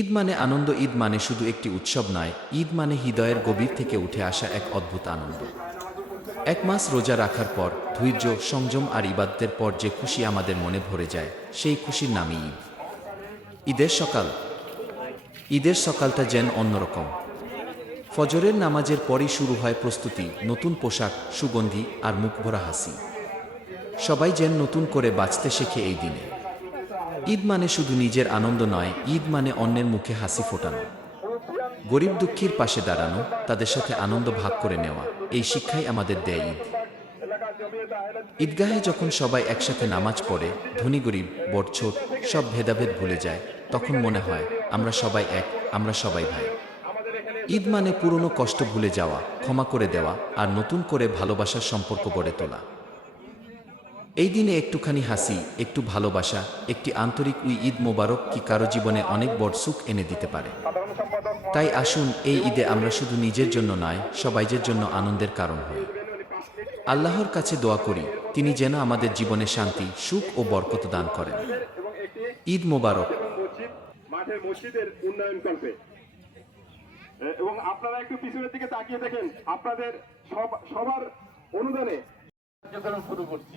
ঈদ মানে আনন্দ। ঈদ মানে শুধু একটি উৎসব নয়, ঈদ মানে হৃদয়ের গভীর থেকে উঠে আসা এক অদ্ভুত আনন্দ। এক মাস রোজা রাখার পর ধৈর্য, সংযম আর ইবাদতের পর যে খুশি আমাদের মনে ভরে যায়, সেই খুশির নামই ঈদ। ঈদের সকাল ঈদের সকালটা যেন অন্যরকম। ফজরের নামাজের পরই শুরু হয় প্রস্তুতি, নতুন পোশাক, সুগন্ধি আর মুখভরা হাসি। সবাই যেন নতুন করে বাঁচতে শেখে এই দিনে। ঈদ মানে শুধু নিজের আনন্দ নয়, ঈদ মানে অন্যের মুখে হাসি ফোটানো, গরিব দুঃখীর পাশে দাঁড়ানো, তাদের সাথে আনন্দ ভাগ করে নেওয়া। এই শিক্ষাই আমাদের দেয় ঈদ। ঈদগাহে যখন সবাই একসাথে নামাজ পড়ে, ধনী গরিব, বড় ছোট সব ভেদাভেদ ভুলে যায়, তখন মনে হয় আমরা সবাই এক, আমরা সবাই ভাই। ঈদ মানে পুরনো কষ্ট ভুলে যাওয়া, ক্ষমা করে দেওয়া আর নতুন করে ভালোবাসার সম্পর্ক গড়ে তোলা। এই দিনে একটুখানি হাসি, একটু ভালোবাসা, একটি আন্তরিক ঈদ মোবারক কি কারো জীবনে অনেক বড় সুখ এনে দিতে পারে। তাই আসুন এই ঈদে আমরা শুধু নিজের জন্য নয়, সবাইয়ের জন্য আনন্দের কারণ হই। আল্লাহর কাছে দোয়া করি, তিনি যেন আমাদের জীবনে শান্তি, সুখ ও বরকত দান করেন। ঈদ মোবারক। মাঠের মসজিদের উন্নয়ন কল্পে এবং আপনারা একটু পিছনের দিকে তাকিয়ে দেখেন, আপনাদের সবার অনুদানে কার্যক্রম শুরু করছি।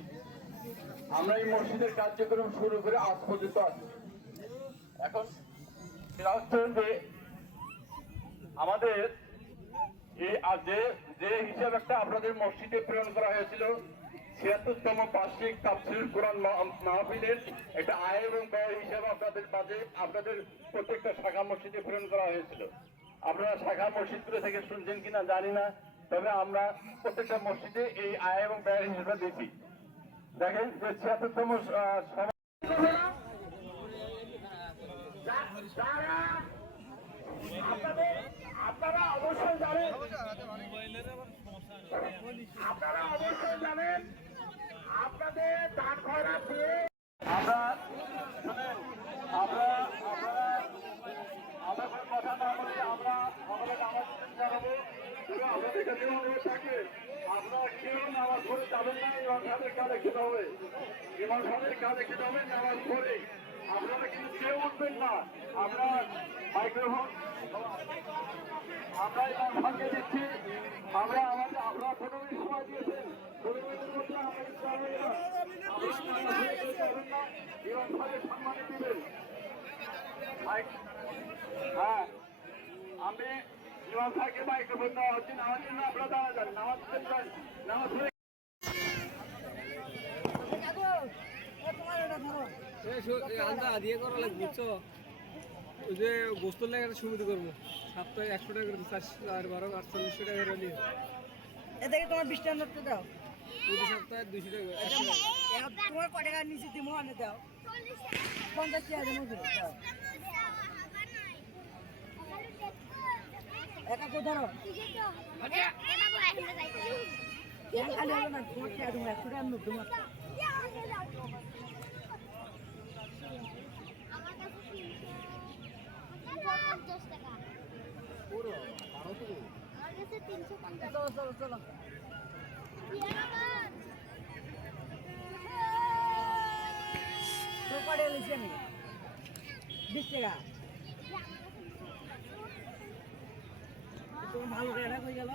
আমরা এই মসজিদের কার্যক্রম শুরু করে আজ পর্যন্ত আছি। এখন যে আমাদের যে হিসাব একটা আপনাদের মসজিদে প্রেরণ করা হয়েছিল, ৭৬তম বার্ষিক তাফসীরুল কোরআন মাহফিলের একটা আয় এবং ব্যয় হিসাবে আপনাদের প্রত্যেকটা শাখা মসজিদে প্রেরণ করা হয়েছিল। আপনারা শাখা মসজিদগুলো থেকে শুনছেন কিনা জানি না, তবে আমরা প্রত্যেকটা মসজিদে এই আয় এবং ব্যয়ের হিসাবটা দিচ্ছি। দেখেন যে ৭৬তম আপনারা অবশ্যই জানেন আপনাদের দান খয়রাত দিয়ে আমরা আমাদের কথা না বলে আমরা আমাদের নামাজ জানাবো। আপনাদের কাছে অনুরোধ থাকে, আপনারা কেউ নামাজ পড়ে যাবেন না, ইমাম সাহেবের কাজে খেতে হবে, ইমাম সাহেবের কাজে খেতে হবে নামাজ পড়ে। আপনারা কিন্তু কেউ উঠবেন না। আমরা মাইক্রোফোন আমরা ইমাম সাহেবকে দিচ্ছি। আপনারা ১৫ মিনিট সময় দিয়েছেন, ১৫ মিনিটের মধ্যে ইমাম সাহেবের সম্মানে দিবেন। হ্যাঁ, আমি ইমাম সাহেবকে মাইক্রোফোন দেওয়া হচ্ছে, নামাজ জন্য আপনারা দাঁড়া যান, নামাজ পড়ে দিয়ে করা লাগবে, বুঝছো? ওই যে গোস্তর লাগে একটা সুবিধা করবো, সপ্তাহে ১০০ টাকা করে ৪ আর ৪ ৪৮০০ টাকা করে নিয়ে এদিকে তোমার ২০ টাকা নোট দাও, প্রতি সপ্তাহে ২০০ টাকা তোমার কয় টাকা নিচে দিব আনে দাও, ৫০ টাকা দেবো দাও, একা কো ধরো খালি হলো না, তোমার টাকা দেবো ১০০ টাকা নোট তোমার চলো চলো চলো তো পড়ে গেছি আমি ২০ টাকা ভালো টাকা হয়ে গেল।